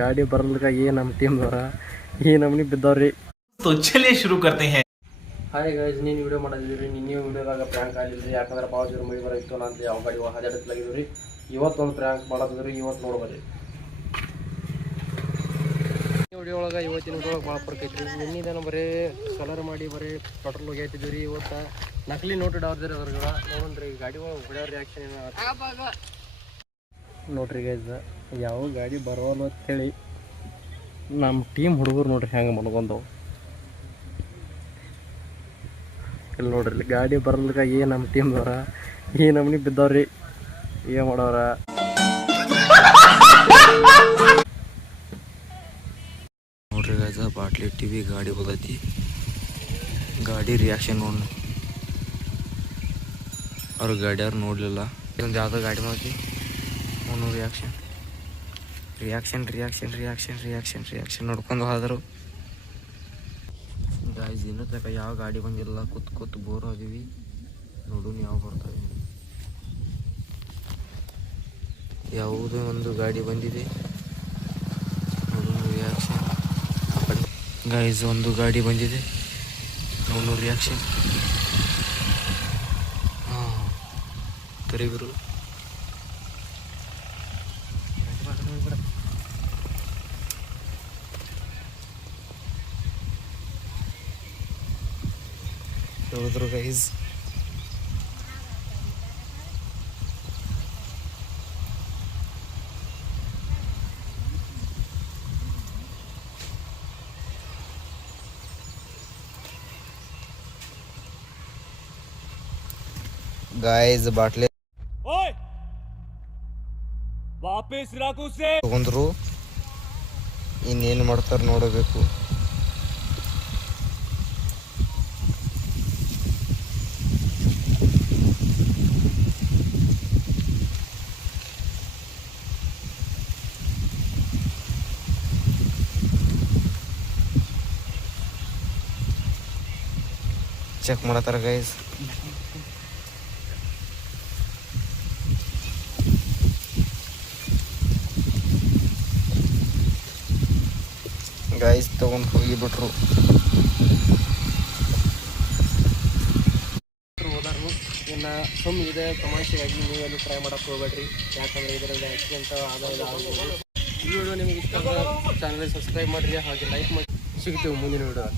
ಗಾಡಿ ಬರಲ್ಕ ನಮ್ಮ ಟೀಮ್ದವ್ರ ಈ ನಮ್ನಿ ಬಿದ್ದವ್ರಿ. तो चलिए शुरू करते हैं. ಹಾಯ್ ಗೈಸ್, ನೀನು ವಿಡಿಯೋ ಮಾಡಿದ್ರಿ. ನಿನ್ನೆ ವಿಡಿಯೋದಾಗ ಪ್ರ್ಯಾಂಕ್ ಆಗಿಲ್ರಿ, ಯಾಕಂದ್ರೆ ಭಾಳ ಜೋರು ಮಳಿ ಬರೋಯ್ತು. ನಾನು ಯಾವ ಗಾಡಿ ಹಜಾಡತ್ಲಾಗಿದ್ರಿ. ಇವತ್ತೊಂದು ಪ್ರ್ಯಾಂಕ್ ಮಾಡೋದ್ರಿ, ಇವತ್ತು ನೋಡ್ಬರ್ರಿ ವಿಡಿಯೋ ಒಳಗೆ. ಇವತ್ತಿನ ವಿಡಿಯೋ ಭಾಳ ಫರ್ಕ್ ಐತ್ರಿ. ನಿನ್ನಿದೇನು ಬರೀ ಕಲರ್ ಮಾಡಿ ಬರೀ ಪೆಟ್ರೋಲ್ ಹೋಗ್ಯಾತಿದ್ವಿ ರೀ. ಇವತ್ತು ನಕಲಿ ನೋಟ್ ಇಡಾವ್ರಿ ಅದ್ರಗಳ ನೋಡ್ರಿ. ಗಾಡಿ ಒಳಗೆ ಹೊಡ್ಯಾವ ರಿಯಾಕ್ಷನ್ ಏನು ನೋಡ್ರಿ ಗೈಸ್. ಯಾವ ಗಾಡಿ ಬರೋಲ್ಲ ಅಂತೇಳಿ ನಮ್ಮ ಟೀಮ್ ಹುಡುಗರು ನೋಡ್ರಿ ಹೆಂಗೆ ಮನ್ಕೊಂಡವು. ಇಲ್ಲಿ ನೋಡ್ರಿ ಗಾಡಿ ಬರಲ್ಕ ನಮ್ಮ ಟೀಮ್ದವ್ರ ಈ ನಮ್ನಿ ಬಿದ್ದವ್ರಿ. ಏನು ಮಾಡವ್ರ ನೋಡ್ರಿ ಗೈಸ್, ಬಾಟ್ಲಿ ಟಿವಿ ಗಾಡಿ ಹೋದೈತಿ. ಗಾಡಿ ರಿಯಾಕ್ಷನ್ ನೋಡಿ ಅವ್ರ ಗಾಡಿಯವ್ರು ನೋಡಲಿಲ್ಲ. ಇದೊಂದು ಯಾವುದೋ ಗಾಡಿ ಮಾಡಿ ಅವನು reaction reaction reaction reaction reaction reaction ನೋಡ್ಕೊಂಡು ಹೋದರು. ಗಾಯ್ಸ್ ಇನ್ನೂ ತನಕ ಯಾವ ಗಾಡಿ ಬಂದಿಲ್ಲ. ಕೂತ್ ಬೋರ್ ಆಗಿವಿ. ನೋಡೋಣ ಯಾವ ಬರ್ತಾವೆ. ಯಾವುದೋ ಒಂದು ಗಾಡಿ ಬಂದಿದೆ. ನೋಡೋಣ ರಿಯಾಕ್ಷನ್. ಗಾಯ್ಸ್ ಒಂದು ಗಾಡಿ ಬಂದಿದೆ, ನೋಡೋಣ ರಿಯಾಕ್ಷನ್. ಹಾಂ ಕರಿಗುರು ನೋಡಿದ್ರು ಗೈಸ್. ಗಾಯ್ಸ್ ಬಾಟ್ಲಿ ತಗೊಂಡ್ರು. ಇನ್ನೇನು ಮಾಡ್ತಾರೆ ನೋಡಬೇಕು. Check ಮಾಡತ್ತಾರ guys. ಗೈಸ್ ತಗೊಂಡು ಹೋಗಿಬಿಟ್ರು. ಹೋದಾರು ಇನ್ನು ಸುಮ್ಮ ಇದೆ ತಮಾಷೆಗಾಗಿ ನೀವೆಲ್ಲೂ ಟ್ರೈ ಮಾಡೋಕ್ಕೆ ಹೋಗ್ಬೇಡ್ರಿ. ಯಾಕಂದರೆ ಇದರಿಂದ ಆಕ್ಸಿಡೆಂಟ್ ಆದಾಯ ಆಗ್ಬೋದು. ಈ ವಿಡಿಯೋ ನಿಮಗೆ ಇಷ್ಟ ಆದರೆ ಚಾನಲ್ ಸಬ್ಸ್ಕ್ರೈಬ್ ಮಾಡಿರಿ, ಹಾಗೆ ಲೈಕ್ ಮಾಡಿ. ಸಿಗ್ತೀವಿ ಮುಂದಿನ ವಿಡಿಯೋ.